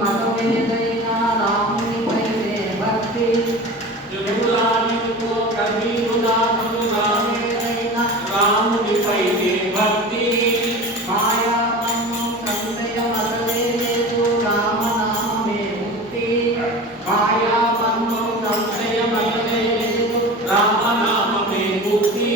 मतभेदैना रामुनिपै ते भक्ति జనులానికో కబీరునాథము రామేరైన రామునిపై నే భక్తి మాయావన్ను సంశయ మతలేదు రామనామే ముక్తి మాయావన్ను సంశయ మతలేదు రామనామమే ముక్తి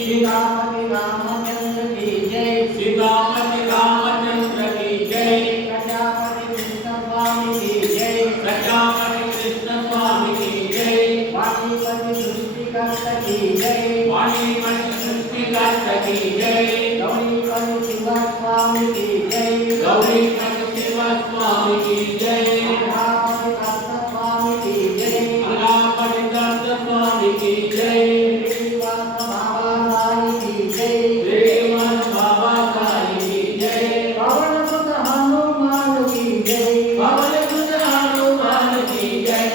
సీతాపతి రామచంద్ర की जय సీతాపతి రామచంద్ర की जय प्रजापति कृष्ण स्वामी की जय ప్రజాపతి కృష్ణ స్వామి की जय वाणीपति सृष्टिकर्ता की जय వాణీపతి సృష్టికర్త की जय गौरीपति शिव स्वामी की जय గౌరీపతి శివ స్వామి की जय प्रजापति दत्त स्वामी की जय అలాపతి దత్త స్వామి की जय श्रीवास बाबा साई की जय శ్రీమన్ బాబా సాయి की जय पवन सुत हनुमान की जय పవన సుత హనుమాన్ की जय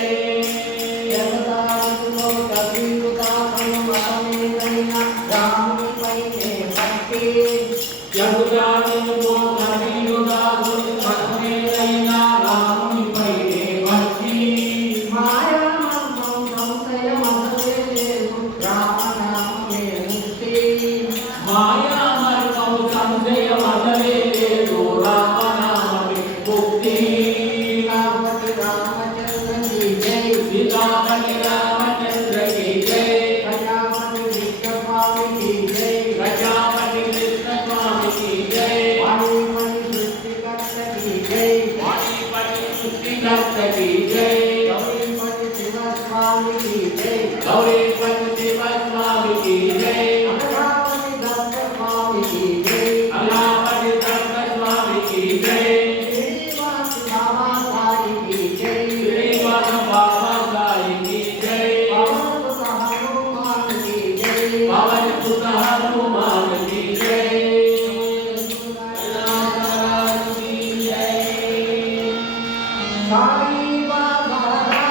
जगदायुतो कबीरुदा हनुमाने नैना रामुनिपै ते भक्ति జగుదానికో కబీరునాథు భక్తేరైన రామునిపై నే భక్తి మాయామన్నం సంశయమసలేదు రామనామే ముక్తి మాయామర్మము సంశయమసలేదు రామనామమే ముక్తి సీతాపతి రామచంద్ర की जय సీతాపతి రామచంద్ర की जय प्रजापति विष्णु स्वामी की जय ప్రజాపతి కృష్ణ స్వామి की जय वाणीपति सृष्टिकर्ता की जय వాణీపతి సృష్టికర్త की जय गौरीपति शिव स्वामी की जय గౌరీపతి శివ స్వామి की जय प्रजापति दत्त स्वामी की जय అలాపతి దత్త స్వామి की जय श्रीवास बाबा साई की जय శ్రీవాస బాబా సాయి की जय पवन सुत हनुमान की जय పవన సుత హనుమాన్ की जय सारे